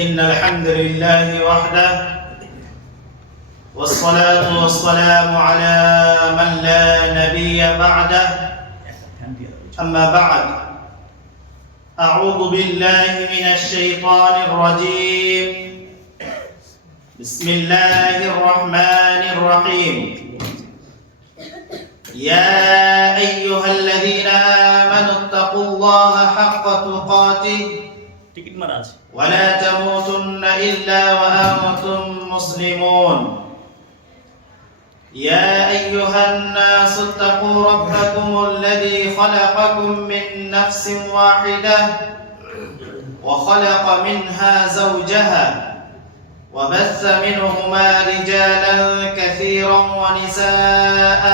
إن الحمد لله وحده والصلاة والسلام على من لا نبي بعده أما بعد أعوذ بالله من الشيطان الرجيم بسم الله الرحمن الرحيم يا أيها الذين آمنوا اتقوا الله حق تقاته ولا تموتن إلا وأنتم مسلمون يا أيها الناس اتقوا ربكم الذي خلقكم من نفس واحدة وخلق منها زوجها وبث منهما رجالا كثيرا ونساء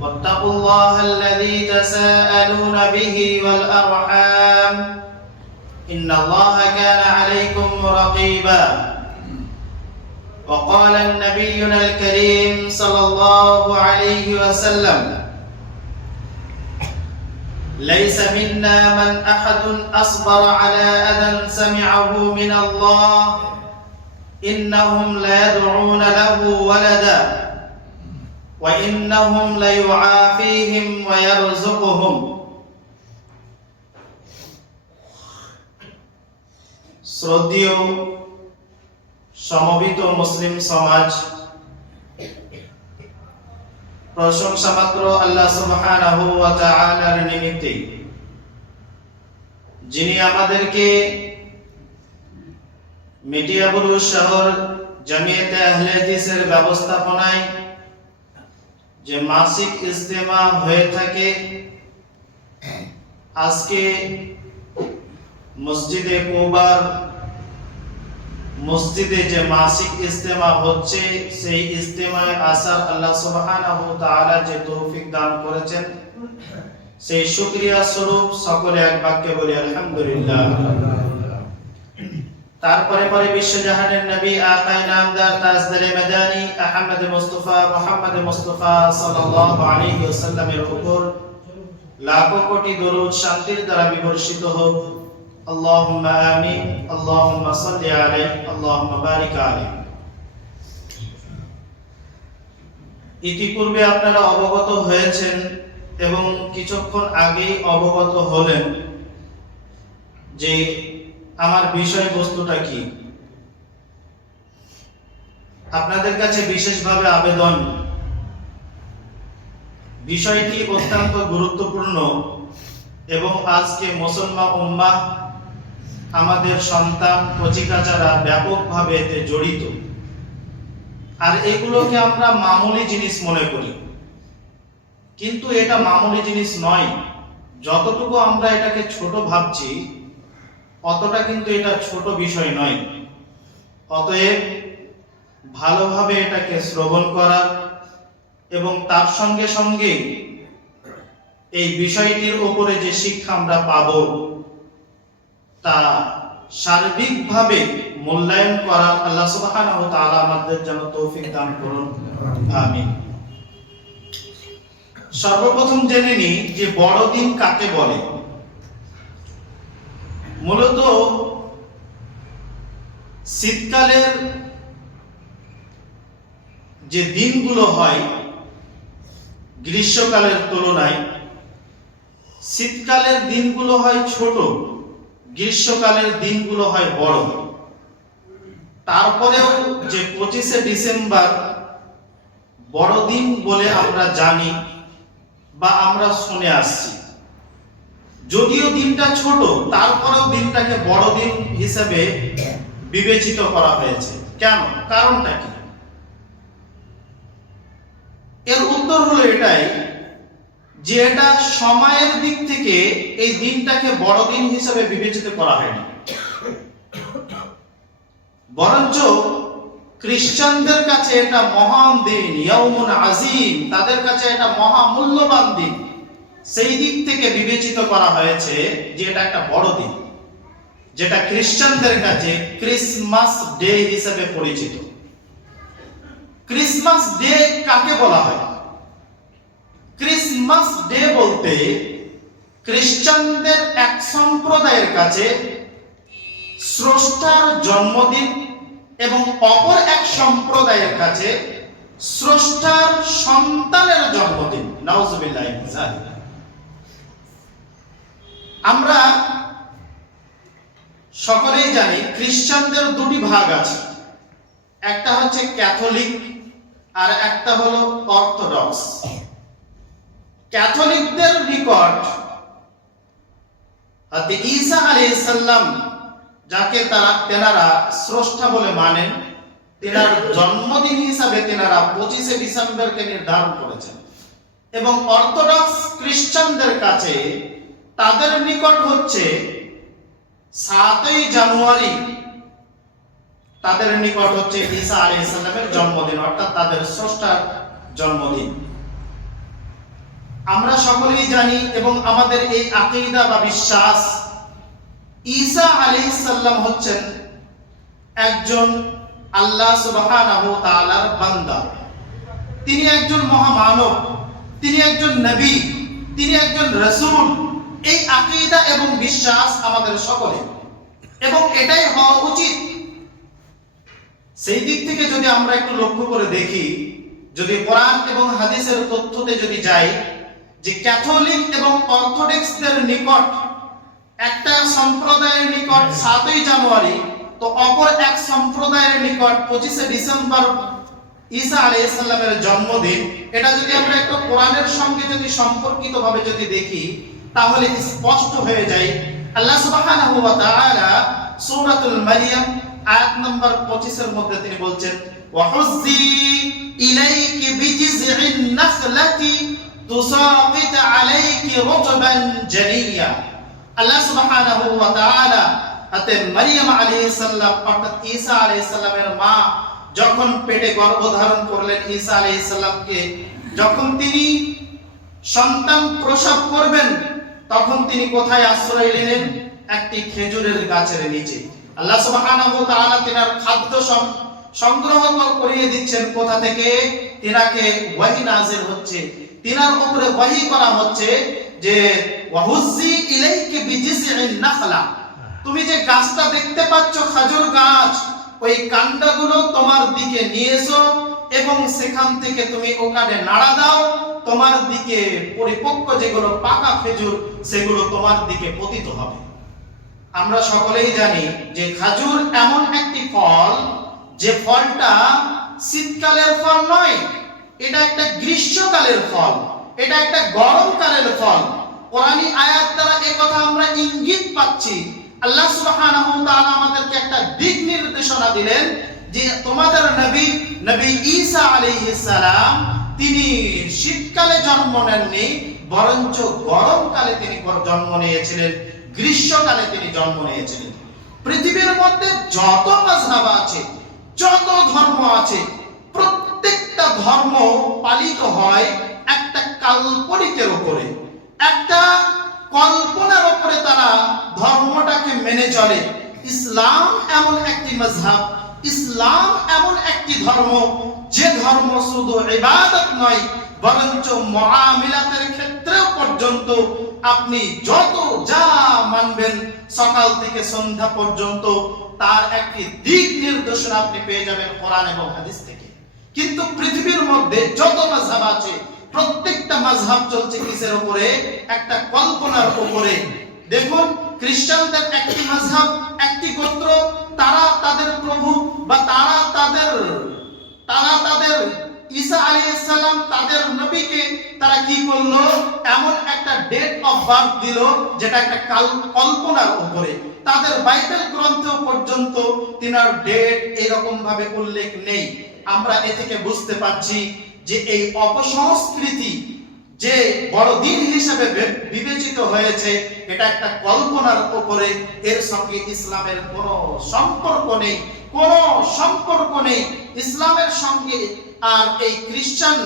واتقوا الله الذي تساءلون به والأرحام إن الله كان عليكم رقيبا وقال نبينا الكريم صلى الله عليه وسلم ليس منا من أحد أصبر على أذى سمعه من الله إنهم ليدعون له ولدا وإنهم ليعافيهم ويرزقهم শ্রদ্ধেয় সমবেত মুসলিম সমাজ, প্রশংসা মাত্র আল্লাহ সুবহানাহু ওয়া তাআলার নিমিত্তে, যিনি আমাদেরকে মিডিয়াবুরুজ শহর জামিয়াতে আহলে হাদিসের ব্যবস্থাপনায় যে মাসিক ইজতেমা হয়ে থাকে, আজকে মসজিদে কুবার মসজিদে যে মাসিক ইজতেমা হচ্ছে, সেই ইজতেমায় আসার আল্লাহ সুবহানাহু ওয়া তাআলা যে তৌফিক দান করেছেন, সেই শুকরিয়া স্বরূপ সকলে এক বাক্যে বলি আলহামদুলিল্লাহ। তারপরে পরে বিশ্বজাহানের নবী আকায়ে নামদার তাজদারে মাদানী আহমদ মুস্তাফা মুহাম্মদ মুস্তাফা সাল্লাল্লাহু আলাইহি ওয়াসাল্লামের উপর লাখো কোটি দরুদ শান্তির দ্বারা বিবর্ষিত হোক। আল্লাহুম্মা আমিন, আল্লাহুম্মা সাল্লি আলাইহি, আল্লাহুম্মা বারিক আলাইহি। ইতিপূর্বে আপনারা অবগত হয়েছেন এবং কিছুক্ষণ আগেই অবগত হলেন যে আমার বিষয়বস্তুটা কি। আপনাদের কাছে বিশেষভাবে আবেদন, বিষয়টি অত্যন্ত গুরুত্বপূর্ণ এবং আজকে মুসলমান উম্মাহ, আমাদের সন্তান কচিকাচারা ব্যাপকভাবে এতে জড়িত। আর এগুলোকে আমরা মামুলি জিনিস মনে করি, কিন্তু এটা মামুলি জিনিস নয়। যতটুকু আমরা এটাকে ছোট ভাবছি, অতটা কিন্তু এটা ছোট বিষয় নয়। অতএব ভালোভাবে এটাকে শ্রবণ করা এবং তার সঙ্গে সঙ্গে এই বিষয়টির উপরে যে শিক্ষা আমরা পাব, তা সার্বিকভাবে মূল্যায়ন করা আল্লাহ সুবহানাহু ওয়া তাআলা আমাদের যেন তৌফিক দান করুন, আমিন। সর্বপ্রথম জেনে নিই যে বড়দিন কাকে বলে। মূলত শীতকালের যে দিনগুলো হয় গ্রীষ্মকালের তুলনায়, শীতকালের দিনগুলো হয় ছোট, গ্রীষ্মকালের দিনগুলো হয় বড়। তারপরেও যে 25শে ডিসেম্বর বড়দিন বলে আমরা জানি বা আমরা শুনে আসছি, যদিও দিনটা ছোট, তারপরেও দিনটাকে বড়দিন হিসেবে বিবেচিত করা হয়েছে। কেন? কারণটা কি? এর উত্তর হলো এটাই যে এটা সময়ের দিক থেকে এই দিনটাকে বড়দিন হিসেবে বিবেচিত করা হয়নি, বরঞ্চ খ্রিস্টানদের কাছে এটা মহান দিন, ইয়াউমুন আযীম, তাদের কাছে এটা মহামূল্যবান দিন। সেই দিক থেকে বিবেচিত করা হয়েছে যে এটা একটা বড় দিন, যেটা খ্রিস্টানদের কাছে ক্রিসমাস ডে হিসেবে পরিচিত। ক্রিসমাস ডে কাকে বলা হয়? ক্রিসমাস ডে বলতে খ্রিস্টানদের এক সম্প্রদায়ের কাছে স্রষ্টার জন্মদিন এবং অপর এক সম্প্রদায়ের কাছে স্রষ্টার সন্তানের জন্মদিন। নাউজুবিল্লাহি মিন যালিক। আমরা সকলেই জানি খ্রিস্টানদের দুটি ভাগ আছে, একটা হচ্ছে ক্যাথলিক আর একটা হলো অর্থোডক্স। ক্যাথলিকদের নিকট হযরত ঈসা আলাইহিস সালাম, যাকে তেনারা স্রষ্টা বলে মানেন, তেনার জন্মদিন হিসাবে তেনারা 25শে ডিসেম্বরকে নির্ধারণ করেছেন। এবং অর্থোডক্স খ্রিস্টানদের কাছে তাদের নিকট হচ্ছে 7ই জানুয়ারি, তাদের নিকট হচ্ছে ঈসা আলাইহিস সালামের জন্মদিন, অর্থাৎ তাদের স্রষ্টার জন্মদিন। আমরা সকলেই জানি এবং আমাদের এই আকীদা বা বিশ্বাস, ঈসা আলাইহিস সালাম হচ্ছেন একজন আল্লাহ সুবহানাহু ওয়া তাআলার বান্দা। তিনি একজন মহামানব, তিনি একজন নবী, তিনি একজন রাসূল। এই আকীদা এবং বিশ্বাস আমাদের সকলের, এবং এটাই হওয়া উচিত। সেই দিক থেকে যদি আমরা একটু লক্ষ্য করে দেখি, যদি কোরআন এবং হাদিসের তথ্যতে যদি যাই, যে ক্যাথলিক এবং অর্থোডক্সদের নিকট একটা সম্প্রদায়ের নিকট 7ই জানুয়ারি, তো অপর এক সম্প্রদায়ের নিকট 25শে ডিসেম্বর ঈসা আলাইহিস সালামের জন্মদিন। এটা যদি আমরা একটু কোরআনের সঙ্গে যদি সম্পর্কিত ভাবে যদি দেখি, তাহলে স্পষ্ট হয়ে যায়। আল্লাহ সুবহানাহু ওয়া তাআলা সূরাতুল মারইয়াম আয়াত নম্বর 25 এর মধ্যে তিনি বলছেন, ওয়া হুজ্জি ইলাইকি বিজিযিন নাখলাতি তুসাকিত আলাইকি রুতবান জানিয়া। আল্লাহ সুবহানাহু ওয়া তাআলা হযরত মারইয়াম আলাইহিস সালাম অর্থাৎ ঈসা আলাইহিস সালামের মা যখন পেটে গর্ভধারণ করলেন ঈসা আলাইহিস সালামকে, যখন তিনি সন্তান প্রসব করবেন, তখন তিনি কোথায় আশ্রয় নিলেন? একটি খেজুরের গাছের নিচে। আল্লাহ সুবহানাহু ওয়া তাআলা তিনার খাদ্য সংগ্রহ করিয়ে দিচ্ছেন কোথা থেকে? তিনাকে ওহী নাযিল হচ্ছে, তিনার উপরে ওহী করা হচ্ছে যে ওয়াহুজ্জি ইলাইকি বিজিসিন নাখলা, তুমি যে গাছটা দেখতে পাচ্ছ খেজুর গাছ, ওই কাণ্ডগুলো তোমার দিকে নিয়ে এসো এবং সেখান থেকে তুমি ওখানে নাড়া দাও, তোমার দিকে পরিপক্ক যেগুলো পাকা খেজুর সেগুলো তোমার দিকে পতিত হবে। আমরা সকলেই জানি যে খেজুর এমন একটি ফল, যে ফলটা শীতকালের ফল নয়, এটা একটা গ্রীষ্মকালের ফল, এটা একটা গরমকালের ফল। কোরআনী আয়াত দ্বারা এই কথা আমরা ইঙ্গিত পাচ্ছি। আল্লাহ সুবহানাহু ওয়া তাআলা আমাদেরকে একটা দিক নির্দেশনা দিলেন যে তোমাদের নবী ঈসা আলাইহিস সালাম তিনি শীতকালে জন্ম নেননি, বরঞ্চ গরমকালে তিনি জন্ম নিয়েছিলেন, গ্রীষ্মকালে তিনি জন্ম নিয়েছিলেন। পৃথিবীর মধ্যে যত মাযহাব আছে, যত ধর্ম আছে, প্রত্যেকটা ধর্ম পালিত হয় একটা কাল্পনিকের উপরে, একটা কল্পনার উপরে তারা ধর্মটাকে মেনে চলে। ইসলাম এমন একটি মাযহাব, ইসলাম এমন একটি ধর্ম, যে ধর্ম শুধু ইবাদত নয়, বরঞ্চ মুআমিলাতের ক্ষেত্রেও পর্যন্ত আপনি যত যা মানবেন সকাল থেকে সন্ধ্যা পর্যন্ত তার একটি দিক নির্দেশনা আপনি পেয়ে যাবেন কোরআন এবং হাদিস থেকে। কিন্তু পৃথিবীর মধ্যে যত মাযহাব আছে, প্রত্যেকটা মাযহাব চলছে কিসের উপরে? একটা কল্পনার উপরে। দেখুন, খ্রিস্টানদের একটি মাযহাব, একটি গোত্র, তারা তাদের প্রভু বা তারা তাদের ঈসা আলাইহিস সালাম তাদের নবীকে তারা কি করলো? এমন একটা ডেট অফ বার্থ দিল যেটা একটা কল্পনার উপরে। তাদের বাইবেল গ্রন্থ পর্যন্ত তিনার ডেট এরকম ভাবে উল্লেখ নেই। আমরা এ থেকে বুঝতে পারছি যে এই অপসংস্কৃতি যে বড়দিন হিসেবে বিবেচিত হয়েছে, এটা একটা কল্পনার উপরে। এর সঙ্গে ইসলামের কোনো সম্পর্ক নেই, কোনো সম্পর্ক নেই ইসলামের সঙ্গে আর এই খ্রিস্টান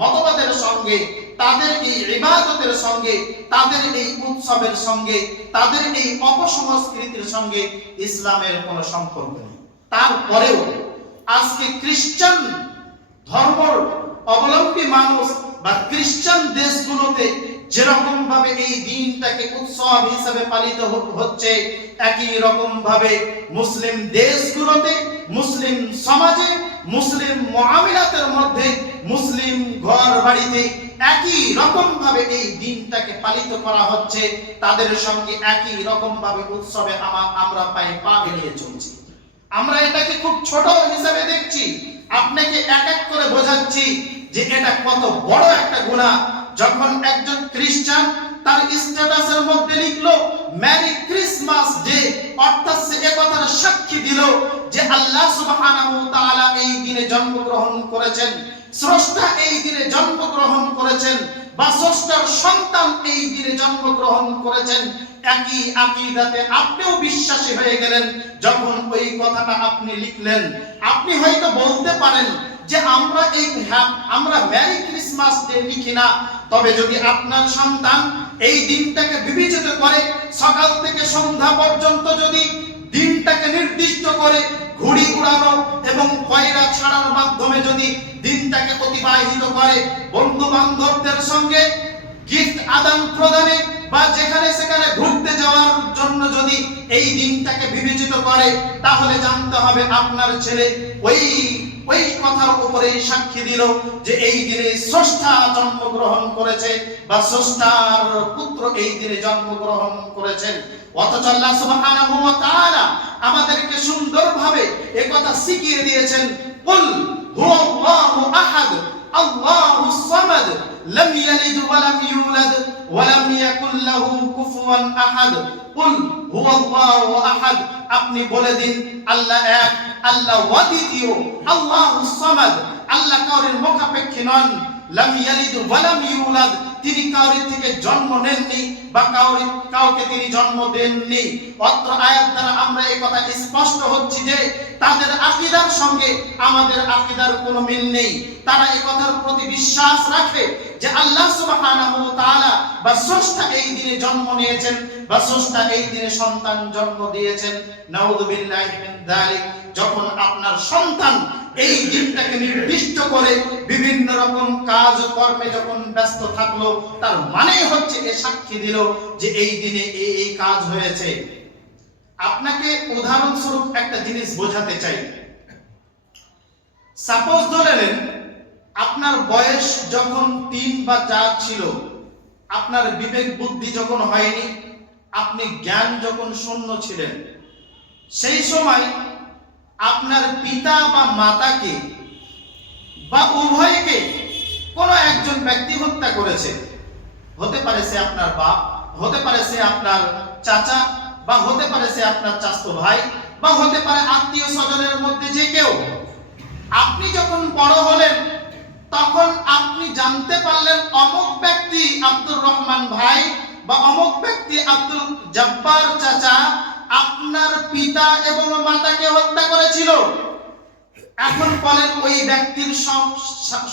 মতবাদের সঙ্গে, তাদের এই ইবাদতের সঙ্গে, তাদের এই উৎসবের সঙ্গে, তাদের এই অপসংস্কৃতির সঙ্গে ইসলামের কোনো সম্পর্ক নেই। তারপরেও আজকে খ্রিস্টান ধর্ম অবলম্বী মানুষ বা খ্রিস্টান দেশগুলোতে যেরকম ভাবে এই দিনটাকে উৎসব হিসেবে পালিত হচ্ছে, একই রকম ভাবে মুসলিম দেশগুলোতে, মুসলিম সমাজে, মুসলিম মুআমিলাতের মধ্যে, মুসলিম ঘর বাড়িতে একই রকম ভাবে এই দিনটাকে পালিত করা হচ্ছে। তাদের সঙ্গে একই রকম ভাবে উৎসবে আমরা পা মিলিয়ে চলছি। আমরা এটাকে খুব ছোট হিসেবে দেখছি। আপনাকে এক এক করে বোঝাচ্ছি যে এটা কত বড় একটা গুনাহ। যখন একজন খ্রিস্টান তার স্ট্যাটাসের মধ্যে লিখলো মেরি ক্রিসমাস ডে, অর্থাৎ সে একথার সাক্ষী দিল যে আল্লাহ সুবহানাহু ওয়া তাআলা এই দিনে জন্মগ্রহণ করেছেন, স্রষ্টা এই দিনে জন্মগ্রহণ করেছেন, বা স্রষ্টার সন্তান এই দিনে জন্মগ্রহণ করেছেন, একই আকীদাতে আপনিও বিশ্বাসী হয়ে গেলেন। যখন ওই কথাটা আপনি লিখলেন, আপনি হয়তো বলতে পারেন যে আমরা মেরি ক্রিসমাস ডে লিখি না, তবে যদি আপনার সন্তান এই দিনটাকে বিবেচিত করে, সকাল থেকে সন্ধ্যা পর্যন্ত যদি দিনটাকে নির্দিষ্ট করে ঘুড়ি উড়ানো এবং কয়রা ছাড়ার মাধ্যমে যদি দিনটাকে অতিবাহিত করে, বন্ধু বান্ধবদের সঙ্গে গিফট আদান প্রদানে বা যেখানে সেখানে ঘুরতে যাওয়ার জন্য যদি এই দিনটাকে বিবেচিত করে, তাহলে জানতে হবে আপনার ছেলে ওই কথার উপরে সাক্ষী দিল যে এই দিনে স্রষ্টা জন্মগ্রহণ করেছে বা স্রষ্টার পুত্র এই দিনে জন্মগ্রহণ করেছেন। অথচ আল্লাহ সুবহানাহু ওয়া তাআলা আমাদেরকে সুন্দরভাবে এই কথা শিখিয়ে দিয়েছেন, কুল হুয়াল্লাহু আহাদ আল্লাহুস সামাদ লাম ইয়ালিদ ওয়া লাম ইউলাদ ওয়া লাম ইয়াকুল লাহু কুফুয়ান আহাদ। কুল হুয়াল্লাহু আহাদ, আপনি বলে দিন আল্লাহ এক, আল্লাহ ওয়াহিদীয়, আল্লাহুস সামাদ, আল্লাহ কাউরির মুখাপেক্ষী নন, লাম ইয়ালিদ ওয়া লাম ইউলাদ, তিনি কাউরির থেকে জন্ম নেননি বা কাউকে তিনি জন্ম দেননি। অত্র আয়াত দ্বারা আমরা এই কথা স্পষ্ট হচ্ছে যে তাদের আকীদার সঙ্গে আমাদের আকীদার কোনো মিল নেই। তারা এই কথার প্রতি বিশ্বাস রাখে যে আল্লাহ সুবহানাহু ওয়া তাআলা বা স্রষ্টা এই দিনে জন্ম নিয়েছেন বা স্রষ্টা এই দিনে সন্তান জন্ম দিয়েছেন। নাউযু বিল্লাহি মিন যালিক। যখন আপনার সন্তান এই দিনটাকে নির্দিষ্ট করে বিভিন্ন রকম কাজ কর্মে যখন ব্যস্ত থাকলো, তার মানে হচ্ছে এ সাক্ষী দিল যে এই দিনে এই কাজ হয়েছে। আপনাকে উদাহরণস্বরূপ একটা জিনিস বোঝাতে চাই। সাপোজ ধরে নেন আপনার বয়স যখন 3 বা 4 ছিল, আপনার বিবেক বুদ্ধি যখন হয়নি, আপনি জ্ঞান যখন শূন্য ছিলেন, সেই সময় আপনার পিতা বা মাতাকে বা উভয়কে কোনো একজন ব্যক্তি হত্যা করেছে। হতে পারে সে আপনার বাপ, হতে পারে সে আপনার চাচা, বা হতে পারে সে আপনার চাচাতো ভাই, বা হতে পারে আত্মীয় স্বজনের মধ্যে যে কেউ। আপনি যখন বড় হলেন তখন আপনি জানতে পারলেন অমুক ব্যক্তি আব্দুর রহমান ভাই বা অমুক ব্যক্তি আব্দুল জব্বার চাচা আপনার পিতা এবং মাতাকে হত্যা করেছিল। এখন বলেন ওই ব্যক্তির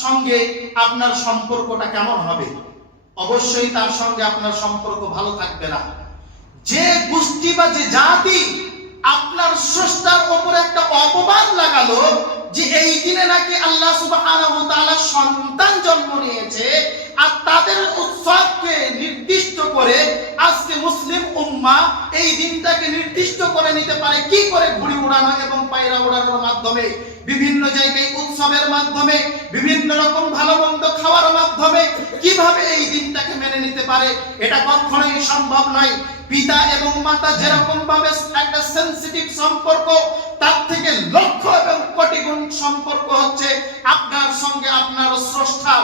সঙ্গে আপনার সম্পর্কটা কেমন হবে? অবশ্যই তার সঙ্গে আপনার সম্পর্ক ভালো থাকবে না। যে গোষ্ঠী বা যে জাতি আপনার স্রষ্টার উপর একটা অপবাদ লাগালো যে এই দিনে নাকি আল্লাহ সুবহানাহু ওয়া তাআলা সন্তান জন্ম নিয়েছে, আর তাদের উৎসবকে নির্দিষ্ট করে আজকে মুসলিম উম্মাহ এই দিনটাকে নির্দিষ্ট করে নিতে পারে কি করে? ঘুড়ি উড়ানো এবং পায়রা উড়ানোর মাধ্যমে, বিভিন্ন জায়গায় উৎসবের মাধ্যমে, বিভিন্ন রকম ভালো মন্দ খাওয়ার মাধ্যমে কিভাবে এই দিনটাকে মেনে নিতে পারে? এটা কখনোই সম্ভব নয়। পিতা এবং মাতা যেরকম ভাবে একটা সেনসিটিভ সম্পর্ক, তার থেকে লক্ষ এবং কোটি গুণ সম্পর্ক হচ্ছে আপনার সঙ্গে আপনার স্রষ্টার।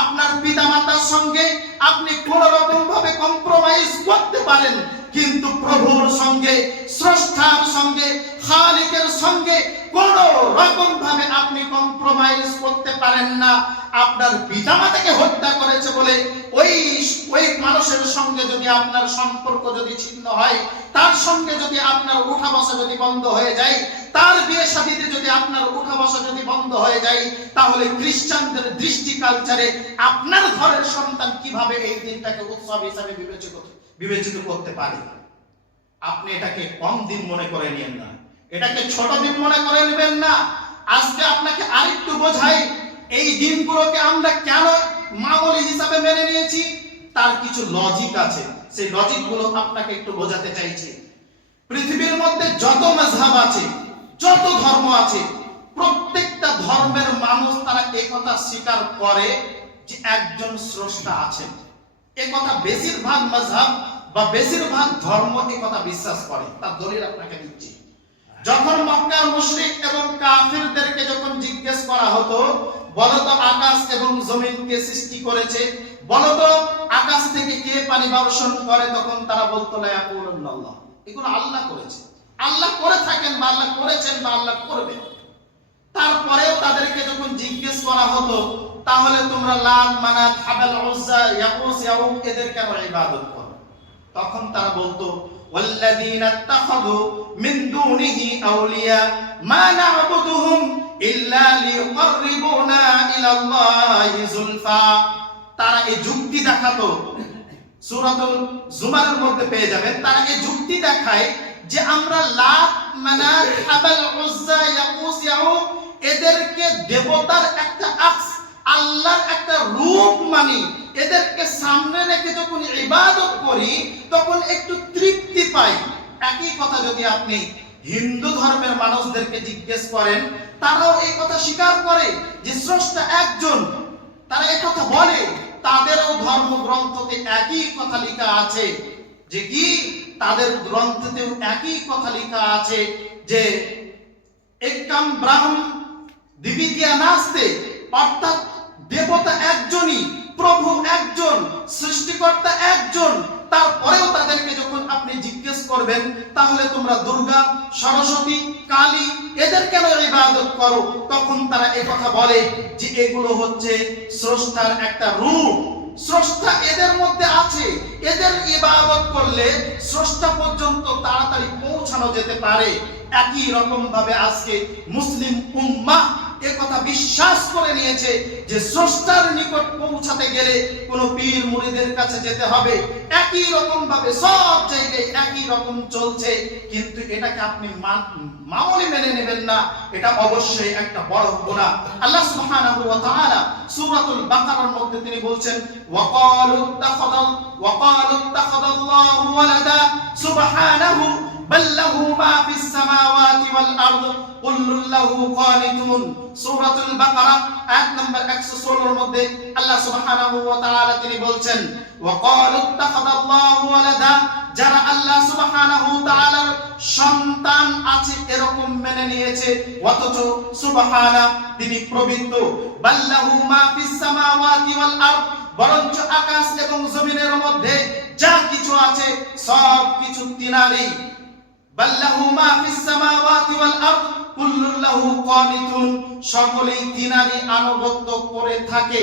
আপনার পিতা মাতার সঙ্গে আপনি কোন রকম ভাবে কম্প্রোমাইজ করতে পারেন, কিন্তু প্রভুর সঙ্গে, স্রষ্টার সঙ্গে, খালিকের সঙ্গে কোন রকম ভাবে আপনি কম্প্রোমাইজ করতে পারেন না। আপনার পিতামাতাকে হত্যা করেছে বলে ওই মানুষের সঙ্গে যদি আপনার সম্পর্ক যদি ছিন্ন হয়, তার সঙ্গে যদি আপনার উঠা বসা যদি বন্ধ হয়ে যায়, তার বিয়ে শাদীতে যদি আপনার উঠা বসা যদি বন্ধ হয়ে যায়, তাহলে খ্রিস্টানদের দৃষ্টি কালচারে আপনার ঘরের সন্তান কিভাবে এই দিনটাকে উৎসব হিসাবে বিবেচিত করতে পারে? আপনি এটাকে কম দিন মনে করে নিয়েন না, এটাকে ছোট দিন মনে করে নেবেন না। আজকে আপনাকে আরেকটু বোঝাই এই দিনগুলোকে আমরা কেন মামুলি হিসাবে মেনে নিয়েছি। তার কিছু লজিক আছে, সেই লজিক গুলো আপনাকে একটু বোঝাতে চাইছি। পৃথিবীর মধ্যে যত মাযহাব আছে, যত ধর্ম আছে, প্রত্যেকটা ধর্মের মানুষ তারা এই কথা স্বীকার করে যে একজন স্রষ্টা আছেন। এই কথা বেশিরভাগ মাযহাব বা বেশিরভাগ ধর্ম এই কথা বিশ্বাস করে। তার দলিল আপনাকে দিচ্ছি। যখন মক্কার মুশরিক এবং কাফিরদেরকে যখন জিজ্ঞেস করা হতো, বলো তো আকাশ এবং জমিনকে সৃষ্টি করেছে, বলো তো আকাশ থেকে কে পানি বর্ষণ করে, তখন তারা বলতো লা ইয়াকুলুল্লাহ, এগুলো আল্লাহ করেছে, আল্লাহ করে থাকেন বা আল্লাহ করেছেন বা আল্লাহ করবেন। তারপরেও তাদেরকে যখন জিজ্ঞেস করা হতো, তাহলে তোমরা লাত, মানাত, হাবাল, উজ্জা, ইয়াকুস, ইয়াউক এদের কেন ইবাদত করো, তখন তারা বলতো ওয়াল্লাযীনা ইত্তাখাযু মিন দুনিহি আউলিয়া মা না'বুদুহুম ইল্লা লিয়ুকাররিবুনা ইলাল্লাহি যুলফা। তারা এই যুক্তি দেখাতো, সূরাতুল জুমারের মধ্যে পেয়ে যাবেন। তারা এই যুক্তি দেখায় যে আমরা লাত, মানাত, হাবাল, উজ্জা, ইয়াকুস, ইয়াউক এদেরকে দেবতার একটা আকস, আল্লাহর একটা রূপ মানি, এদেরকে সামনে রেখে যখন ইবাদত করি তখন একটু তৃপ্তি পাই। একই কথা যদি আপনি হিন্দু ধর্মের মানুষদেরকে জিজ্ঞেস করেন, তারাও এই কথা স্বীকার করে যে স্রষ্টা একজন, তারা এই কথা বলে। তাদেরও ধর্মগ্রন্থতে একই কথা লেখা আছে, যে কি তাদের গ্রন্থতেও একই কথা লেখা আছে যে একম ব্রাহ্ম দ্বিতীয়া নাস্তে, অর্থাৎ দেবতা একজনই, প্রভু একজন, সৃষ্টিকর্তা একজন। তারপরেও তাদেরকে যখন আপনি জিজ্ঞেস করবেন তাহলে তোমরা দুর্গা, সরস্বতী, কালী এদের কেন ইবাদত করো, তখন তারা এই কথা বলে যে এগুলো হচ্ছে স্রষ্টার একটা রূপ, স্রষ্টা এদের মধ্যে আছে, এদের ইবাদত করলে স্রষ্টা পর্যন্ত তাড়াতাড়ি পৌঁছানো যেতে পারে। একই রকম ভাবে আজকে মুসলিম উম্মাহ এ কথা বিশ্বাস করে নিয়েছে যে স্রষ্টার নিকট পৌঁছাতে গেলে কোন পীর মুরিদের কাছে যেতে হবে। একই রকম ভাবে সব জায়গায় একই রকম চলছে, কিন্তু এটাকে আপনি মামুলি মেনে নেবেন না, এটা অবশ্যই একটা বড় গুনাহ। আল্লাহ সুবহানাহু ওয়া তাআলা সূরাতুল বাকারার মধ্যে তিনি বলছেন ওয়াকালু ইত্তাখাযাল্লাহু ওয়ালাদা সুবহানাহু বাল লাহু মা ফিস সামাওয়াতি ওয়াল আরদ কুল্লুন লাহু কানিতুন। সূরাতুল বাকারা আয়াত নম্বর 116 এর মধ্যে আল্লাহ সুবহানাহু ওয়া তাআলা তিনি বলছেন ওয়াকালু ইত্তাখাযাল্লাহু ওয়ালাদা, যারা আল্লাহ সুবহানাহু ওয়া তাআলার সন্তান আছে এরকম মেনে নিয়েছে, অথচ সুবহানা তিনি পবিত্র, বাল লাহু মা ফিস সামাওয়াতি ওয়াল আরদ, বরঞ্চ আকাশ এবং জমিনের মধ্যে যা কিছু আছে সব কিছু তিনারই। বাল্লাহু মা ফিস সামাওয়াতি ওয়াল আরদ কুল্লুন লাহু কানিতুন, সকলেই তিনারই আনুগত্য করে থাকে।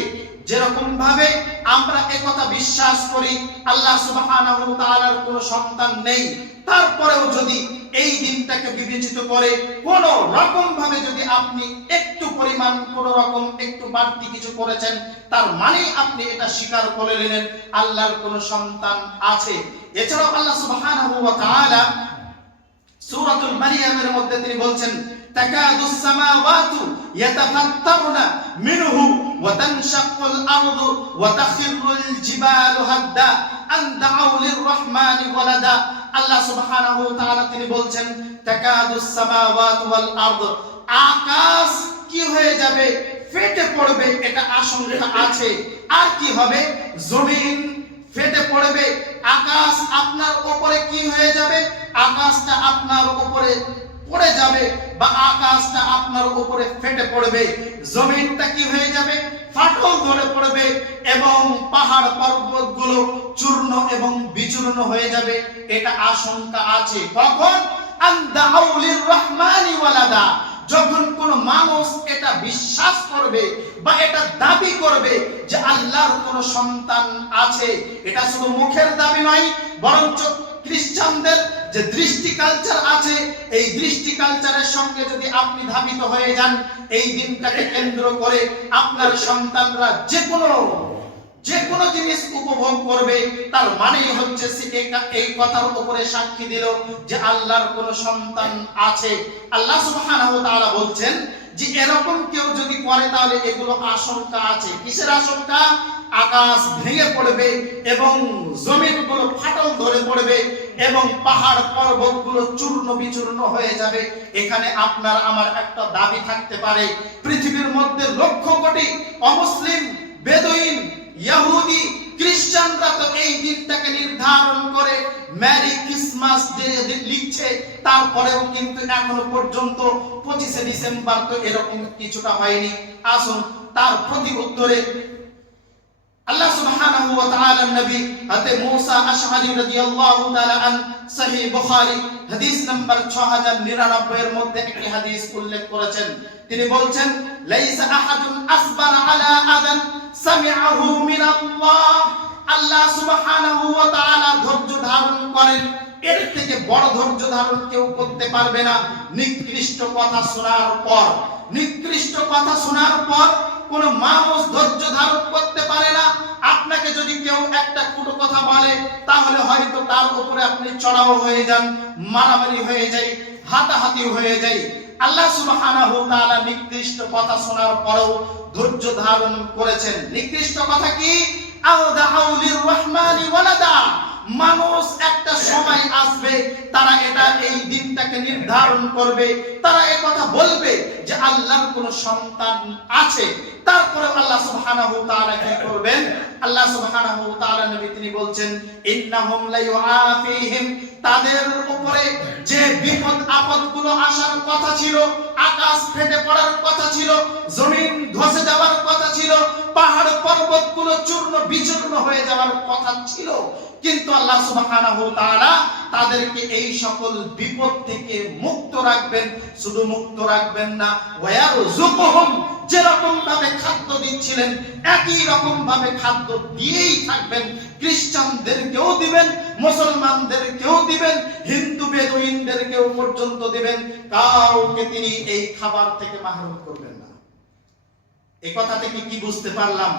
যেরকম ভাবে আমরা একথা বিশ্বাস করি আল্লাহ সুবহানাহু ওয়া তাআলার কোনো সন্তান নেই, তারপরেও যদি এই দিনটাকে বিবেচিত করে কোন রকম ভাবে যদি আপনি একটু পরিমাণ কোন রকম একটু বাড়তি কিছু করেছেন, তার মানে আপনি এটা স্বীকার করে নিলেন আল্লাহর কোন সন্তান আছে। এছাড়াও আল্লাহ সুবহানাহু ওয়া তাআলা সূরাতুল মারইয়ামের মধ্যে তিনি বলছেন তাকাদুস সামাওয়াতু ইয়াতাফাত্তারুনা মিনহু ওয়া তানশাক্কুল আরদু ওয়া তাখিরুল জিবালু হাদ্দা আন দাউ লিররহমানি ওয়ালাদা। আল্লাহ সুবহানাহু ওয়া তাআলা তিনি বলছেন তাকাদুস সামাওয়াতু ওয়াল আরদ, আকাশ কি হয়ে যাবে, ফেটে পড়বে, এটা আশঙ্কা আছে। আর কি হবে, জমিন ফেটে পড়বে, আকাশ আপনার উপরে কি হয়ে যাবে, আকাশটা আপনার উপরে পড়ে যাবে বা আকাশটা আপনার উপরে ফেটে পড়বে, জমিনটা কি হয়ে যাবে, ফাটল ধরে পড়বে এবং পাহাড় পর্বতগুলো চূর্ণ এবং বিচূর্ণ হয়ে যাবে, এটা আশঙ্কা আছে। কখন, আনদাউ লিররহমানি ওয়ালাদা, যখন কোন মানুষ এটা বিশ্বাস করবে বা এটা দাবি করবে যে আল্লাহর কোন সন্তান আছে। এটা শুধু মুখের দাবি নয়, বরঞ্চ খ্রিস্টানদের যে দৃষ্টি কালচার আছে, এই দৃষ্টি কালচারের সঙ্গে যদি আপনি ধাবিত হয়ে যান, এই দিনটাকে কেন্দ্র করে আপনার সন্তানরা যে কোনো জিনিস উপভোগ করবে, তার মানেই হচ্ছে সে এই কথার উপরে সাক্ষী দিল যে আল্লাহর কোন সন্তান আছে। আল্লাহ সুবহানাহু ওয়া তাআলা বলছেন যে এরকম কেউ যদি করে তাহলে এগুলো আশঙ্কা আছে। কিসের আশঙ্কা? আকাশ ভেঙে পড়বে এবং জমিনগুলো ফাটল ধরে পড়বে এবং পাহাড় পর্বতগুলো চূর্ণ বিচূর্ণ হয়ে যাবে। এখানে আপনার আমার একটা দাবি থাকতে পারে, পৃথিবীর মধ্যে লক্ষ কোটি অমুসলিম, বেদুইন, ইহুদি, খ্রিস্টানরা তো এই দিনটাকে নির্ধারণ করে মেরি ক্রিসমাস ডে লিখছে, তারপরেও কিন্তু এখনো পর্যন্ত 25শে ডিসেম্বর তো এরকম কিছুটা হয়নি। আসুন তার প্রতি উত্তরে আল্লাহ সুবহানাহু ওয়া তাআলা নবী হযরত মুসা আশআরী রাদিয়াল্লাহু তাআলা আন সহিহ বুখারী হাদিস নাম্বার 6099 এর মধ্যে একটি হাদিস উল্লেখ করেছেন। তিনি বলছেন, লাইসা আহাদুন আসবারা আলা আযান সামিআহু মিনাল্লাহ। আল্লাহ সুবহানাহু ওয়া তাআলা ধৈর্য ধারণ করেন, এর থেকে বড় ধৈর্য ধারণ কেউ করতে পারবে না। নিকৃষ্ট কথা শোনার পর, নিকৃষ্ট কথা শোনার পর কোন মানুষ ধৈর্য ধারণ করতে পারে না। আপনাকে যদি কেউ একটা কুটো কথা বলে, তাহলে হয়তো তার উপরে আপনি চড়াও হয়ে যান, মারামারি হয়ে যায়, হাতাহাতি হয়ে যায়। আল্লাহ সুবহানাহু ওয়া তাআলা নিকৃষ্ট কথা শোনার পরেও ধৈর্য ধারণ করেছেন। নিকৃষ্ট কথা কি? আউদাউ লিররহমানি ওয়ালাদা। মানুষ একটা সময় আসবে, তারা এটা এই দিনটাকে নির্ধারণ করবে, তারা এই কথা বলবে যে আল্লাহর কোন সন্তান আছে। তারপরে আল্লাহ সুবহানাহু ওয়া তাআলা কি করবেন? আল্লাহ সুবহানাহু ওয়া তাআলা নবী তিনি বলছেন, ইন্নাহুম লা ইউআফিহিম, তাদের উপরে যে বিপদ আপদগুলো আসার কথা ছিল, আকাশ ফেটে পড়ার কথা ছিল, জমিন ধসে যাওয়ার কথা ছিল, পাহাড় পর্বতগুলো চূর্ণ বিচূর্ণ হয়ে যাওয়ার কথা ছিল, কিন্তু আল্লাহ সুবহানাহু ওয়া তাআলা তাদেরকে এই সকল বিপদ থেকে মুক্ত রাখবেন। শুধু মুক্ত রাখবেন না, ওয়ায়ারযুকুহুম, যেরকম ভাবে খাদ্য দিচ্ছিলেন একই রকম ভাবে খাদ্য দিয়েই থাকবেন। খ্রিস্টানদেরকেও দিবেন, মুসলমানদেরকেও দিবেন, হিন্দু বেদুইনদেরকেও পর্যন্ত দিবেন। কাউকে তিনি এই খাবার থেকে মাহরুম করবেন না। এই কথা থেকে কি বুঝতে পারলাম?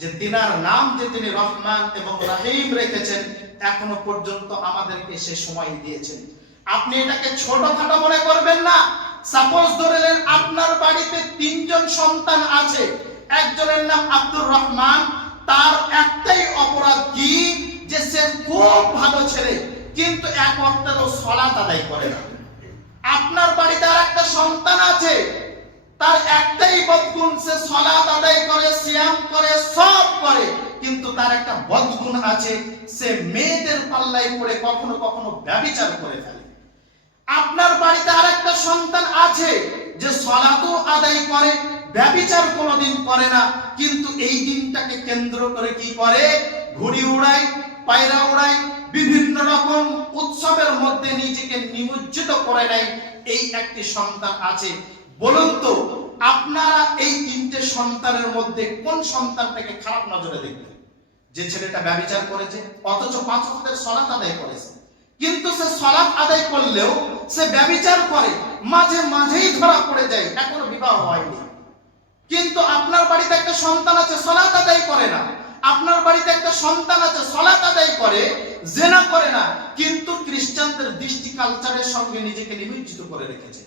যে তিনার নাম যে তিনি রহমান এবং রহিম রেখেছেন, এখনো পর্যন্ত আমাদেরকে সে সময় দিয়েছেন। আপনি এটাকে ছোটখাটো মনে করবেন না। সাপোজ ধরেলেন আপনার বাড়িতে 3 জন সন্তান আছে, একজনের নাম আব্দুর রহমান, তার একটাই অপরাধ কি? যে সে খুব ভালো ছেলে, কিন্তু এক ওয়াক্তেরও সালাত আদায় করে না। আপনার বাড়িতে আর একটা সন্তান আছে, তার একটাই বদগুণ, সে সালাত আদায় করে, সিয়াম করে, সব করে, কিন্তু তার একটা বদগুণ আছে, সে মেয়েদের পাল্লায় পড়ে কখনো কখনো ব্যভিচার করে ফেলে। আপনার বাড়িতে আরেকটা সন্তান আছে যে সালাতও আদায় করে, ব্যভিচার কোনোদিন করে না, কিন্তু এই দিনটাকে কেন্দ্র করে কি করে? ঘুড়ি উড়ায়, পায়রা উড়ায়, বিভিন্ন রকম উৎসবের মধ্যে নিজেকে নিমজ্জিত করে নেয়। এই একটি সন্তান আছে। বলুন তো, আপনারা এই 3টে সন্তানের মধ্যে কোন সন্তানটাকে খারাপ নজরে দেখবেন? যে ছেলেটা ব্যভিচার করেছে, অথচ 5 ওয়াক্তের সালাত আদায় করেছে, কিন্তু সে সালাত আদায় করলেও সে ব্যভিচার করে, মাঝে মাঝেই ধরা পড়ে যায়, এখনো বিবাহ হয়নি। কিন্তু আপনার বাড়িতে একটা সন্তান আছে, সালাত আদায় করে না। আপনার বাড়িতে একটা সন্তান আছে, সালাত আদায় করে, জিনা করে না, কিন্তু খ্রিস্টানদের দৃষ্টি কালচারের সঙ্গে নিজেকে নিমজ্জিত করে রেখেছে।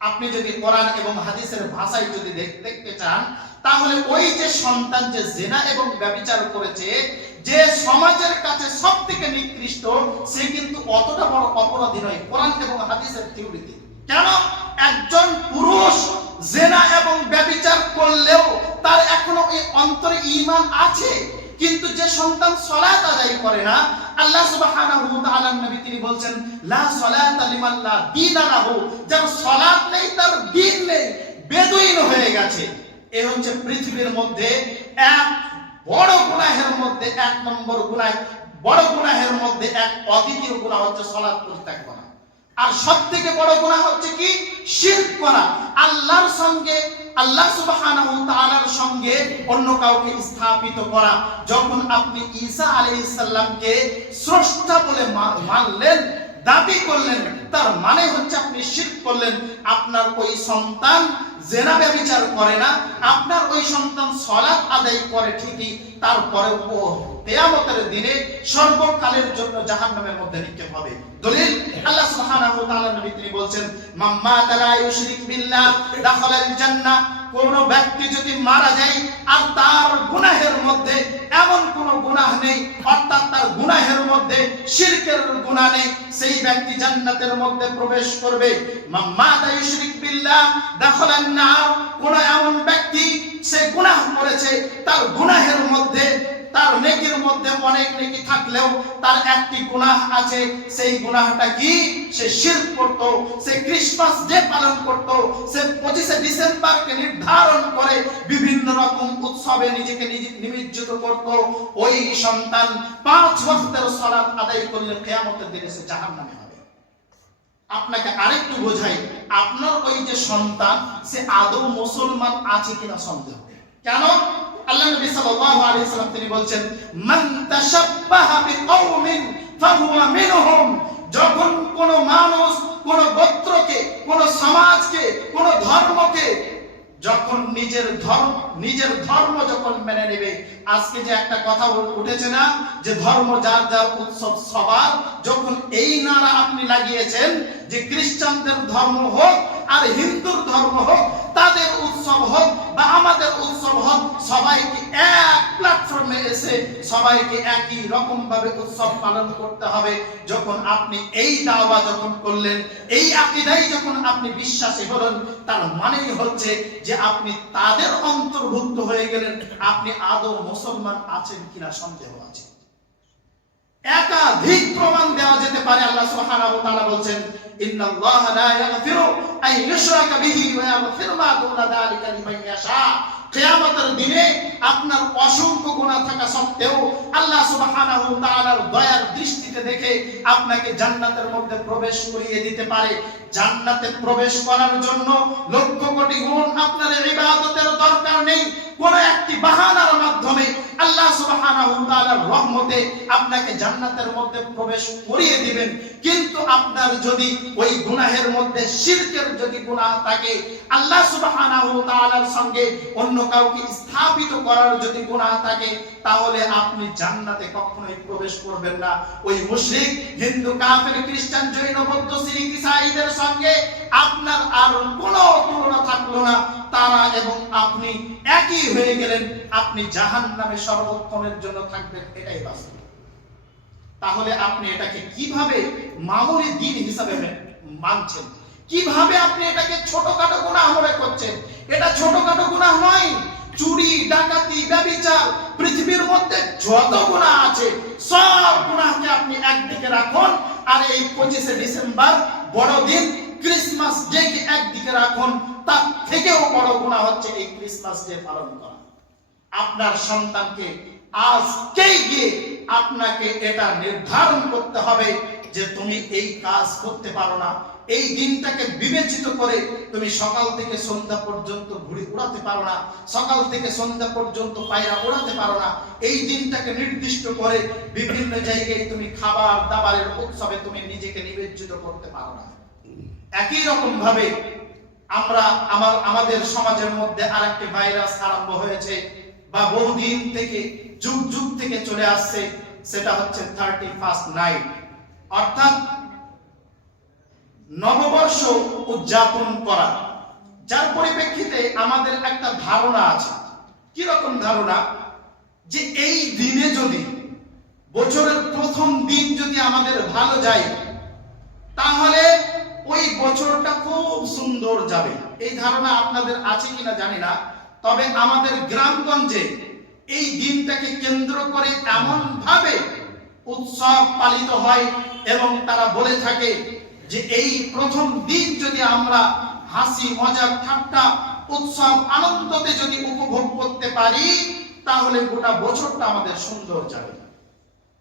আপনি যদি কোরআন এবং হাদিসের ভাষায় যদি দেখতে চান, তাহলে ওই যে সন্তান যে জিনা এবং ব্যভিচার করেছে, যে সমাজের কাছে সবথেকে নিকৃষ্ট, সে কিন্তু অতটা বড় অপরাধী নয় কোরআন এবং হাদিসের থিওরিতে। কেন? একজন পুরুষ জিনা এবং ব্যভিচার করলেও তার এখনো এই অন্তরে ঈমান আছে, কিন্তু যে সন্তান সালাত আদায় করে না, আল্লাহ সুবহানাহু ওয়া তাআলা নবী তিনি বলছেন, লা সালাতা লিমান লা দীনা লাহু, যার সালাত নেই তার দ্বীন নেই, বেদুইন হয়ে গেছে। এই হচ্ছে পৃথিবীর মধ্যে এক বড় গুনাহের মধ্যে 1 নম্বর গুনাহ, বড় গুনাহের মধ্যে এক অদ্বিতীয় গুনাহ হচ্ছে সালাত পরিত্যাগ করা। আর সবথেকে বড় গুনাহ হচ্ছে কি? শিরক করা, আল্লাহর সঙ্গে, আল্লাহ সুবহানাহু ওয়া তাআলার সঙ্গে অন্য কাউকে স্থাপিত করা। যখন আপনি ঈসা আলাইহিস সালামকে স্রষ্টা বলে মানলেন, দাবি করলেন, তার মানে হচ্ছে আপনি শিরক করলেন। আপনার ওই সন্তান জিনা ব্যভিচার করে না, আপনার ওই সন্তান সালাত আদায় করে ঠিকই, তারপরেও কিয়ামতের দিনে সর্বকালের জন্য জাহান্নামের মধ্যে নিক্ষেপ হবে। দলিল, আল্লাহ সুবহানাহু তাআলা নবী তিনি বলছেন, মাম্মা লা ইউশরিক বিল্লাহ দাখালাল জান্নাহ। কোন ব্যক্তি যদি মারা যায় আর তার গুনাহের মধ্যে এমন কোন গুনাহ নেই, অর্থাৎ তার গুনাহের মধ্যে শিরকের গুনাহ নেই, সেই ব্যক্তি জান্নাতের মধ্যে প্রবেশ করবে। মাম্মা লা ইউশরিক বিল্লাহ দাখালান নার। কোন এমন ব্যক্তি সে গুনাহ করেছে, তার গুনাহের মধ্যে তার নেকির মধ্যে অনেক নেকি থাকলেও তার একটি গুনাহ আছে, সেই গুনাহটা কি? সে শিরক করত, সে ক্রিসমাস ডে পালন করত, সে 25শে ডিসেম্বরকে নির্ধারণ করে বিভিন্ন রকম উৎসবে নিজেকে নিমজ্জিত করত। ওই সন্তান 5 ওয়াক্তের সালাত আদায় করলে কিয়ামতের দিনে সে জাহান্নামে হবে। আপনাকে আরেকটু বোঝাই, আপনার ওই যে সন্তান সে আদৌ মুসলমান আছে কিনা সন্দেহ। কেন? আল্লাহ নবী সাল্লাল্লাহু আলাইহি ওয়াসাল্লাম তিনি বলছেন, মান তাশাব্বাহা বিকাউমিন ফাহুয়া মিনহুম। যখন কোন মানুষ কোন গোত্রকে, কোন সমাজকে, কোন ধর্মকে যখন নিজের ধর্ম যখন মেনে নেবে। আজকে যে একটা কথা উঠেছে না, যে ধর্ম যার যার উৎসব সবার, যখন এই নারা আপনি লাগিয়েছেন যে খ্রিস্টানদের ধর্ম হোক আর হিন্দুর ধর্ম হোক, তাদের উৎসব হোক বা আমাদের উৎসব হোক, সবাইকে এক প্ল্যাটফর্মে এসে সবাইকে একই রকম ভাবে উৎসব পালন করতে হবে। যখন আপনি এই দাওয়া যখন করলেন, এই আকীদায় যখন আপনি বিশ্বাসী হলেন, তার মানেই হচ্ছে যে আপনি তাদের অন্তর্ভুক্ত হয়ে গেলেন। আপনি আদৌ মুসলমান আছেন কিনা সন্দেহ আছে। একাধিক প্রমাণ দেওয়া যেতে পারে। আল্লাহ সুবহানাহু ওয়া তাআলা বলছেন, ইন্নাল্লাহা লা ইয়াগফিরু আন ইউশরাকা বিহি ওয়া ইয়াগফিরু মা দুনা যালিকা লিমান ইয়াশা। কিয়ামতের দিনে আপনার অসংখ্য গুনাহ থাকা সত্ত্বেও আল্লাহ সুবহানাহু ওয়া তাআলার দয়ার দৃষ্টিতে দেখে আপনাকে জান্নাতের মধ্যে প্রবেশ করিয়ে দিতে পারে। জান্নাতে প্রবেশ করার জন্য লক্ষ কোটি গুণ আপনার ইবাদতের দরকার নেই। কোন একটি বাহানার মাধ্যমে আল্লাহ সুবহানাহু ওয়া তাআলার রহমতে আপনাকে জান্নাতের মধ্যে প্রবেশ করিয়ে দিবেন। কিন্তু আপনার যদি ওই গুনাহের মধ্যে শিরকের যদি গুনাহ থাকে, আল্লাহ সুবহানাহু ওয়া তাআলার সঙ্গে অন্য কাউকে স্থাপিত করার যদি গুনাহ থাকে, তাহলে আপনি জান্নাতে কখনোই প্রবেশ করবেন না। ওই মুশরিক, হিন্দু, কাফের, খ্রিস্টান, জৈন, বৌদ্ধ, শিখ, ঈসাইদের সঙ্গে আপনার আর কোনো তুলনা থাকলো না। তারা এবং আপনি একই হয়ে গেলেন। আপনি জাহান্নামে সর্বক্ষণের জন্য থাকবেন, এটাই বাস্তব। তাহলে আপনি এটাকে কিভাবে মামুলি দিন হিসাবে মানছেন? কিভাবে আপনি এটাকে ছোটখাটো গুনাহ মনে করছেন? এটা ছোটখাটো গুনাহ নয়। চুরি, ডাকাতি, ব্যভিচার, পৃথিবীর মধ্যে যত গুনাহ আছে সব গুনাহকে আপনি একদিকে রাখুন, আর এই 25শে ডিসেম্বর বড়দিন ক্রিসমাস ডে কে একদিকে রাখুন। তার থেকেও বড় গুনাহ হচ্ছে এই ক্রিসমাস ডে পালন করা। আপনার সন্তানকে আজকেই গিয়ে আপনাকে এটা নির্ধারণ করতে হবে যে তুমি এই কাজ করতে পারো না। এই দিনটাকে বিবেচিত করে তুমি সকাল থেকে সন্ধ্যা পর্যন্ত ঘুড়ি উড়াতে পারো না, সকাল থেকে সন্ধ্যা পর্যন্ত পায়রা উড়াতে পারো না। এই দিনটাকে নির্দিষ্ট করে বিভিন্ন জায়গায় তুমি খাবার দাবারের উৎসবে তুমি নিজেকে নিবেদিত করতে পারো না। একই রকম ভাবে আমাদের সমাজের মধ্যে আরেকটি ভাইরাস আরম্ভ হয়েছে বা বহুদিন থেকে যুগ যুগ থেকে চলে আসছে, সেটা হচ্ছে 31st নাইট, অর্থাৎ নববর্ষ উদযাপন করা। যার পরিপ্রেক্ষিতে আমাদের একটা ধারণা আছে। কি রকম ধারণা? যে এই দিনে যদি বছরের প্রথম দিন যদি আমাদের ভালো যায়, তাহলে ওই বছরটা খুব সুন্দর যাবে। এই ধারণা আপনাদের আছে কিনা জানি না, তবে আমাদের গ্রামগঞ্জে এই দিনটাকে কেন্দ্র করে এমন ভাবে উৎসব পালিত হয় এবং তারা বলে থাকে যে এই প্রথম দিন যদি আমরা হাসি, মজা, ঠাট্টা, উৎসব, আনন্দতে যদি উপভোগ করতে পারি, তাহলে গোটা বছরটা আমাদের সুন্দর যাবে।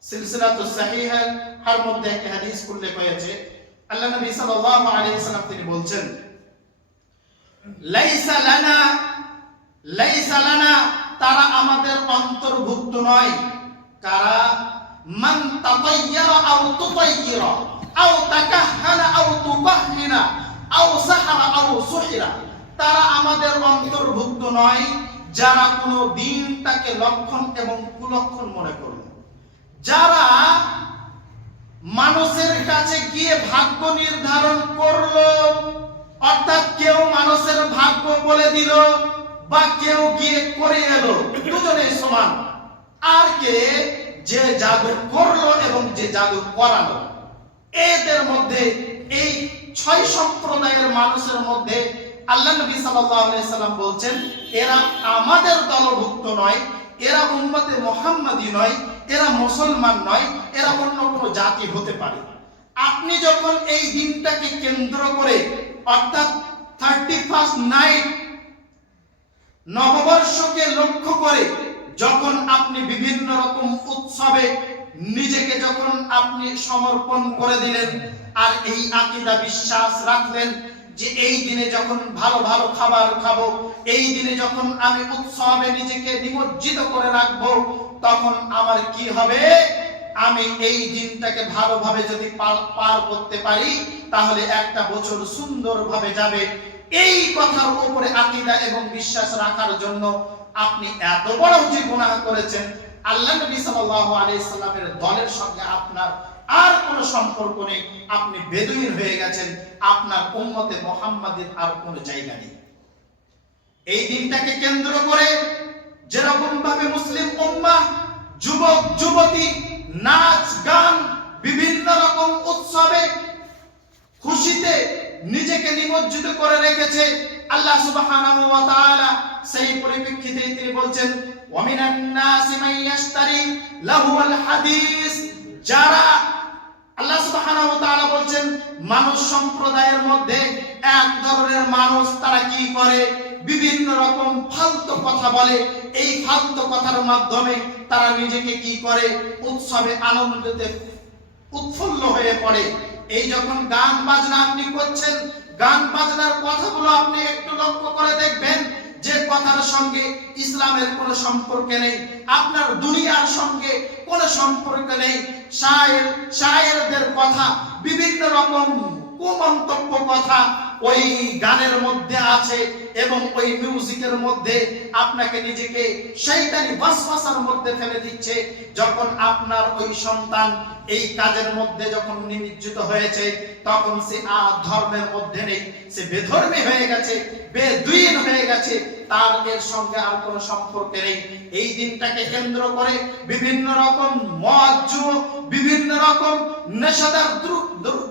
সিলসিলাতুস সাহিহার মধ্যে একটা হাদিস উল্লেখ হয়েছে। আল্লাহ নবী সাল্লাল্লাহু আলাইহি ওয়াসাল্লাম তিনি বলছেন, লাইসা লানা, তারা আমাদের অন্তর্ভুক্ত নয়। কারা? মান তাতায়্যারা আও তুতায়্যিরা আও তাকাহহানা আও তুকাহহিনা আও সাহারা আও সুহিরা। তারা আমাদের অন্তর্ভুক্ত নয় যারা কোনো দিনটাকে লক্ষণ এবং কুলক্ষণ মনে করল, যারা মানুষের কাছে গিয়ে ভাগ্য নির্ধারণ করলো, অর্থাৎ কেউ মানুষের ভাগ্য বলে দিল বা কেউ গিয়ে করে এলো, দুজনেই সমান। আর কে যে জাদু করলো এবং যে জাদু করালো, এদের মধ্যে এই 6 সম্প্রদায়ের মানুষের মধ্যে আল্লাহ নবী সাল্লাল্লাহু আলাইহি সাল্লাম বলছেন এরা আমাদের দলভুক্ত নয়, এরা উম্মতে মুহাম্মাদি নয়, এরা মুসলমান নয়, এরা অন্য কোনো জাতি হতে পারে। আপনি যখন এই দিনটাকে কেন্দ্র করে অর্থাৎ 31st নাইট নববর্ষকে লক্ষ্য করে যখন আপনি বিভিন্ন রকম উৎসবে নিজেকে যখন আপনি সমর্পণ করে দিলেন আর এই আকীদা বিশ্বাস রাখলেন যে এই দিনে যখন ভালো ভালো খাবার খাবো, এই দিনে যখন আমি উৎসবে নিজেকে নিমজ্জিত করে রাখবো, তখন আমার কি হবে? আমি এই দিনটাকে ভালোভাবে যদি পার করতে পারি তাহলে একটা বছর সুন্দরভাবে যাবে। এই কথার উপরে আকীদা এবং বিশ্বাস রাখার জন্য আপনি এত বড় যে গুনাহ করেছেন, আল্লাহ নবী সাল্লাল্লাহু আলাইহি সাল্লামের দলের সঙ্গে আপনার আর কোনো সম্পর্ক নেই, আপনি বেদুইন হয়ে গেছেন, আপনার উম্মতে মুহাম্মাদের আর কোনো জায়গা নেই। এই দিনটাকে কেন্দ্র করে যেরকম ভাবে মুসলিম উম্মাহ যুবক যুবতী নাচ গান বিভিন্ন রকম উৎসবে খুশিতে নিজেকে নিমজ্জিত করে রেখেছে, আল্লাহ সুবহানাহু ওয়া তাআলা সেই পরিপ্রেক্ষিতে তিনি বলছেন ওয়া মিনান নাসি মান ইয়াশতারি লাহুল হাদিস, যারা আল্লাহ সুবহানাহু ওয়া তাআলা বলছেন মানুষ সম্প্রদায়ের মধ্যে এক ধরনের মানুষ তারা কি করে? বিভিন্ন রকম ফালতু কথা বলে। এই ফালতু কথার মাধ্যমে তারা নিজেকে কি করে? উৎসবে আনন্দতে উৎফুল্ল হয়ে পড়ে। এই যখন গান বাজনা আপনি করছেন, গান বাজনার কথাগুলো আপনি একটু লক্ষ্য করে দেখবেন যে কথার সঙ্গে ইসলামের কোনো সম্পর্ক নেই, আপনার দুনিয়ার সঙ্গে কোনো সম্পর্ক নেই। শায়েরদের কথা, বিভিন্ন রকম কুমন্তব্য কথা ওই গানের মধ্যে আছে এবং ওই মিউজিকের মধ্যে আপনাকে নিজেকে শয়তানি ওয়াসওয়াসার মধ্যে ফেলে দিচ্ছে। যখন আপনার ওই সন্তান এই কাজের মধ্যে যখন নিমজ্জিত হয়েছে, তখন সে আর ধর্মের মধ্যে নেই, সে বেধর্মী হয়ে গেছে, বেদুইন হয়ে গেছে, তার এর সঙ্গে আর কোনো সম্পর্ক নেই। এই দিনটাকে কেন্দ্র করে বিভিন্ন রকম মদ, জুয়া, বিভিন্ন রকম নেশাদার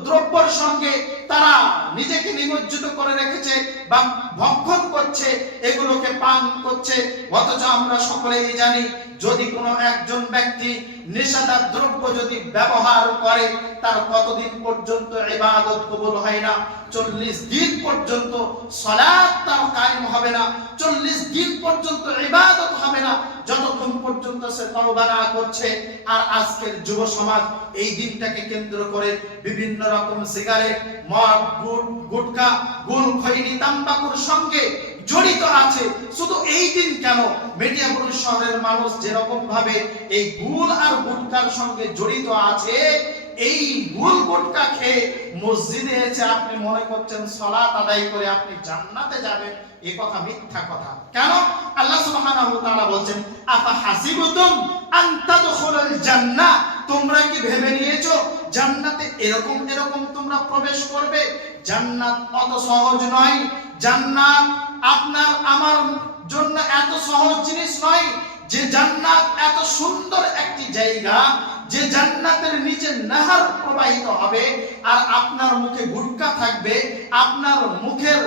দ্রব্যের সঙ্গে তারা নিজেকে নিমজ্জিত করে রেখেছে বা ভক্ষণ করছে, এগুলোকে পান করছে। অথচ আমরা সকলেই জানি যদি কোনো একজন ব্যক্তি নেশাদার দ্রব্য যদি ব্যবহার করে তার কতদিন পর্যন্ত ইবাদত কবুল হয় না? 40 দিন পর্যন্ত সালাত তার কায়েম হবে না, 40 দিন পর্যন্ত ইবাদত হবে না, যতক্ষণ পর্যন্ত সে তওবা না করছে। আর আজকের যুব সমাজ এই দিনটাকে কেন্দ্র করে বিভিন্ন রকম সিগারেট, মদ, গুটখা, গুল, খৈনি, তাম্বাকুর সঙ্গে জড়িত আছে। শুধু এই দিন কেন, মেডিয়াপুর শহরের মানুষ যেরকম ভাবে এই গুল আর গুটকার সঙ্গে জড়িত আছে, এই গুল গুটকা খেয়ে মসজিদে এসে আপনি মনে করছেন সালাত আদায় করে আপনি জান্নাতে যাবেন, এই কথা মিথ্যা কথা। কেন? আল্লাহ সুবহানাহু ওয়া তাআলা বলেন আফা হাসিবতুম আন তাদখুলুল জান্নাহ, তোমরা কি ভেবে নিয়েছো জান্নাতে এরকম এরকম তোমরা প্রবেশ করবে? জান্নাত অত সহজ নয়। জান্নাত আপনার আমার জন্য এত সহজ জিনিস নয় যে জান্নাত এত সুন্দর একটি জায়গা যে জান্নাতের নিচে নাহার প্রবাহিত হবে আর আপনার মুখে গুটকা থাকবে, আপনার মুখের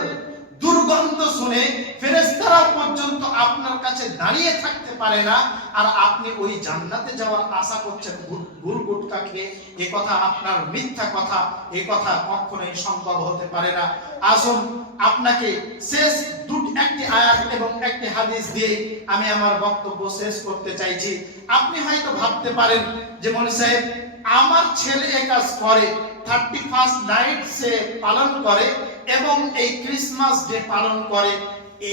দুর্গন্ধ শুনে ফেরেশতারা পর্যন্ত আপনার কাছে দাঁড়িয়ে থাকতে পারে না, আর আপনি ওই জান্নাতে যাওয়ার আশা করছেন গুল গুটকা খেয়ে। এ কথা আপনার মিথ্যা কথা, এ কথা কখনোই সম্ভব হতে পারে না। আসুন আপনাকে শেষ একটি আয়াত এবং একটি হাদিস দিয়ে আমি আমার বক্তব্য শেষ করতে চাইছি। আপনি হয়তো ভাবতে পারেন যে মনি সাহেব আমার ছেলে এ কাজ করে, 31st নাইট সে পালন করে এবং এই ক্রিসমাস ডে পালন করে,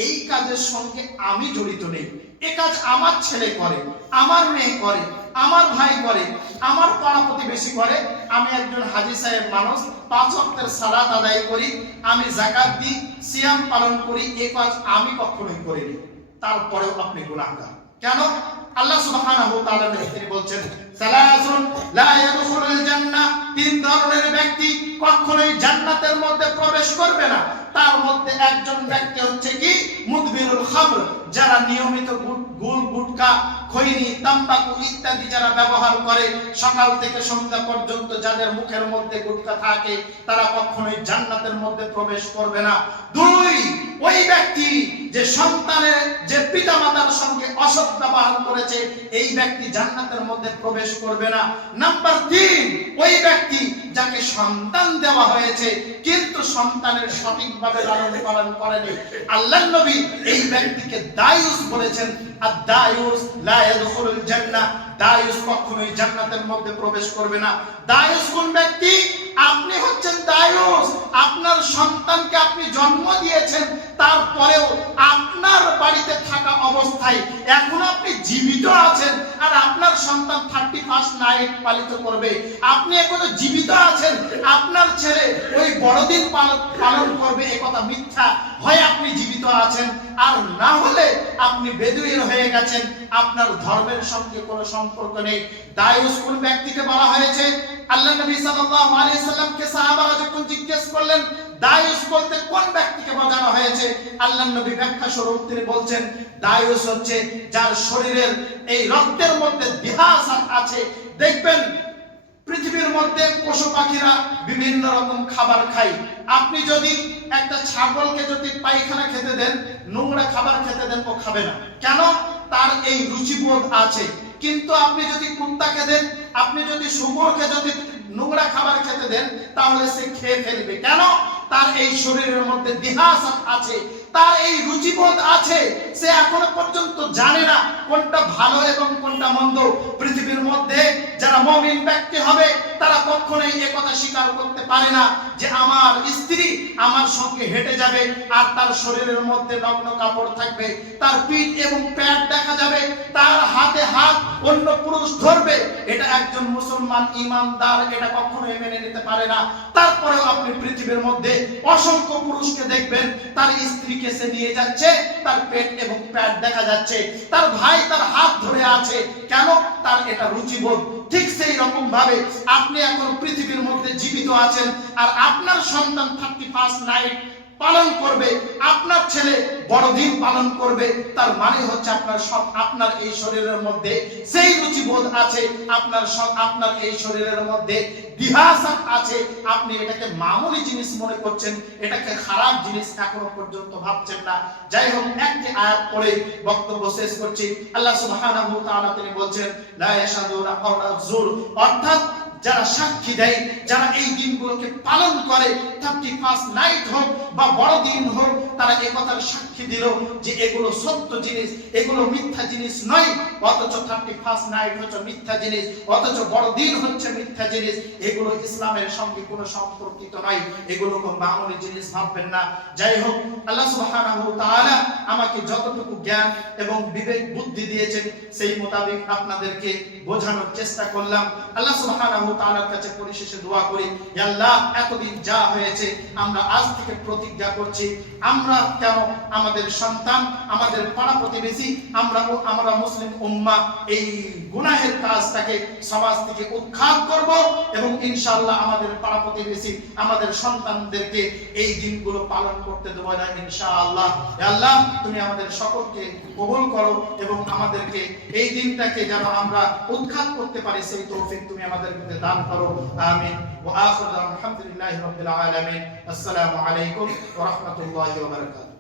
এই কাজের সঙ্গে আমি জড়িত নেই। এ কাজ আমার ছেলে করে, আমার মেয়ে করে, আমার ভাই করে, আমার পাড়া প্রতিবেশী করে। আমি একজন হাজী সাহেব মানুষ, 5 ওয়াক্তের সালাত আদায় করি, আমি যাকাত দিই, সিয়াম পালন করি, এ কাজ আমি কখনোই করিনি। তারপরেও আপনি গুনাহগার। কেন? আল্লাহ সুবহানাহু ওয়া তাআলা তিনি বলছেন সালাসুন লা ইয়াদখুলুল জান্নাহ, তিন ধরনের ব্যক্তি কখনোই জান্নাতের মধ্যে প্রবেশ করবে না। তার মধ্যে একজন ব্যক্তি হচ্ছে কি মুদবিরুল খামর, যারা নিয়মিত গুল গুটকা খৈনি তাম্বাকু ইত্যাদি যারা ব্যবহার করে, সকাল থেকে সন্ধ্যা পর্যন্ত যাদের মুখের মধ্যে গুটকা থাকে, তারা কখনোই জান্নাতের মধ্যে প্রবেশ করবে না। দুই, ওই ব্যক্তি যে সন্তানের যে পিতামাতার সঙ্গে অসৎ ব্যবহার করেছে, এই ব্যক্তি জান্নাতের মধ্যে প্রবেশ করবে না। নাম্বার 3, ওই ব্যক্তি যাকে সন্তান দেওয়া হয়েছে কিন্তু সন্তানের সঠিকভাবে লালন পালন করেনি, আল্লাহর নবী এই ব্যক্তিকে দায়ুস বলেছেন। আর দায়ুস লা ইয়াদখুলুল জান্নাহ, দায়ুস কখনোই জান্নাতের মধ্যে প্রবেশ করবে না। দায়ুস কোন ব্যক্তি? আপনি হচ্ছেন দায়ুস। আপনার সন্তানকে আপনি জন্ম দিয়েছেন, তারপরেও আপনার বাড়িতে থাকা অবস্থায় এখন আপনি জীবিত আছেন, আর আপনার সন্তান 31st নাইট পালিত করবে। আপনি এখনো জীবিত আছেন, আপনার ছেলে ওই বড়দিন পালন করবে, এ কথা মিথ্যা। হয় আপনি জীবিত আছেন, আর না হলে আপনি বেদুইন হয়ে গেছেন, আপনার ধর্মের সঙ্গে কোনো সম্পর্ক নেই। দায়ুস কোন ব্যক্তিকে বলা হয়েছে? আল্লাহ নবী সাল্লাল্লাহু আলাইহি সাল্লামকে সাহাবারা যখন জিজ্ঞেস করলেন দায়ুস বলতে কোন ব্যক্তিকে বোঝানো হয়েছে, আল্লাহ নবী ব্যাখ্যা স্বরূপ তিনি বলছেন দায়ুস হচ্ছে যার শরীরের এই রক্তের মধ্যে দিহাসাত আছে। দেখবেন পৃথিবীর মধ্যে পশু পাখিরা বিভিন্ন রকম খাবার খায়। আপনি যদি একটা ছাগলকে যদি পায়খানা খেতে দেন, নোংরা খাবার খেতে দেন, ও খাবে না। কেন? তার এই রুচিবোধ আছে। কিন্তু আপনি যদি কুত্তাকে দেন, আপনি যদি শুকরকে যদি নোংরা খাবার খেতে দেন, তাহলে সে খেয়ে ফেলবে। কেন? তার এই শরীরের মধ্যে দিহাসাত আছে, তার এই রুচিবোধ আছে। সে এখনো পর্যন্ত জানে না কোনটা ভালো এবং কোনটা মন্দ। পৃথিবীর মধ্যে যারা মুমিন ব্যক্তি হবে, তারা কখনোই এই কথা স্বীকার করতে পারে না যে আমার স্ত্রী আমার সঙ্গে হেঁটে যাবে আর তার শরীরের মধ্যে নগ্ন কাপড় থাকবে, তার পিঠ এবং পেট দেখা যাবে, তার হাতে হাত অন্য পুরুষ ধরবে। এটা একজন মুসলমান ইমানদার এটা কখনোই মেনে নিতে পারে না। তারপরেও আপনি পৃথিবীর মধ্যে অসংখ্য পুরুষকে দেখবেন, তার স্ত্রীকে সে নিয়ে যাচ্ছে, তার পেট এবং পেট দেখা যাচ্ছে, তার ভাই তার হাত ধরে আছে। কেন? তার এটা রুচিবোধ। ঠিক সেই রকম ভাবে আপনি এখন পৃথিবীর মধ্যে জীবিত আছেন, আর আপনার সন্তান 31st নাইট পালন করবে, আপনার ছেলে বড়দিন পালন করবে, তার মানে হচ্ছে আপনার এই শরীরের মধ্যে সেই রুচিবোধ আছে, আপনার এই শরীরের মধ্যে দিহাসাত আছে। আপনি এটাকে মামুলি জিনিস মনে করছেন, এটাকে খারাপ জিনিস এখনো পর্যন্ত ভাবছেন না। যাই হোক, একটি আয়াত পড়ে বক্তব্য শেষ করছি। আল্লাহ সুবহানাহু ওয়া তাআলা তিনি বলছেন লা ইয়াশহাদুনা কাওলা যুর, অর্থাৎ যারা সাক্ষী দেয়, যারা এই দিনগুলোকে পালন করে, 31st নাইট হোক বা বড়দিন হোক, তারা এই কথার সাক্ষী দিল যে এগুলো সত্য জিনিস, এগুলো মিথ্যা জিনিস নয়। অথচ 31st নাইট হচ্ছে মিথ্যা জিনিস, অথচ বড়দিন হচ্ছে মিথ্যা জিনিস। এগুলো ইসলামের সঙ্গে কোনো সম্পর্কিত নয়, এগুলো কোনো মামুলি জিনিস ভাববেন না। যাই হোক, আল্লাহ সুবহানাহু ওয়া তাআলা আমাকে যতটুকু জ্ঞান এবং বিবেক বুদ্ধি দিয়েছেন, সেই মোতাবেক আপনাদেরকে বোঝানোর চেষ্টা করলাম। আল্লাহ সুবহানাহু ওয়া তাআলার কাছে পরিশেষে দোয়া করি, হে আল্লাহ, এতদিন যা হয়েছে আমরা আজ থেকে প্রতিজ্ঞা করছি, আমরা কেন আমাদের সন্তান, আমাদের পাড়া প্রতিবেশী, আমরা মুসলিম উম্মাহ এই গুনাহের কাজটাকে সমাজ থেকে উৎখাত করব, এবং ইনশাআল্লাহ আমাদের পাড়া প্রতিবেশী, আমাদের সন্তানদেরকে এই দিনগুলো পালন করতে দেব না ইনশাআল্লাহ। হে আল্লাহ, তুমি আমাদের সকলকে কবুল করো এবং আমাদেরকে এই দিনটাকে যেন আমরা উৎখাত করতে পারি সেই তৌফিক তুমি আমাদেরকে দান করো। আমিন। ওয়া আখিরু আলহামদুলিল্লাহি রাব্বিল আলামিন। আসসালামু আলাইকুম ওয়া রাহমাতুল্লাহি ওয়া বারাকাতুহু।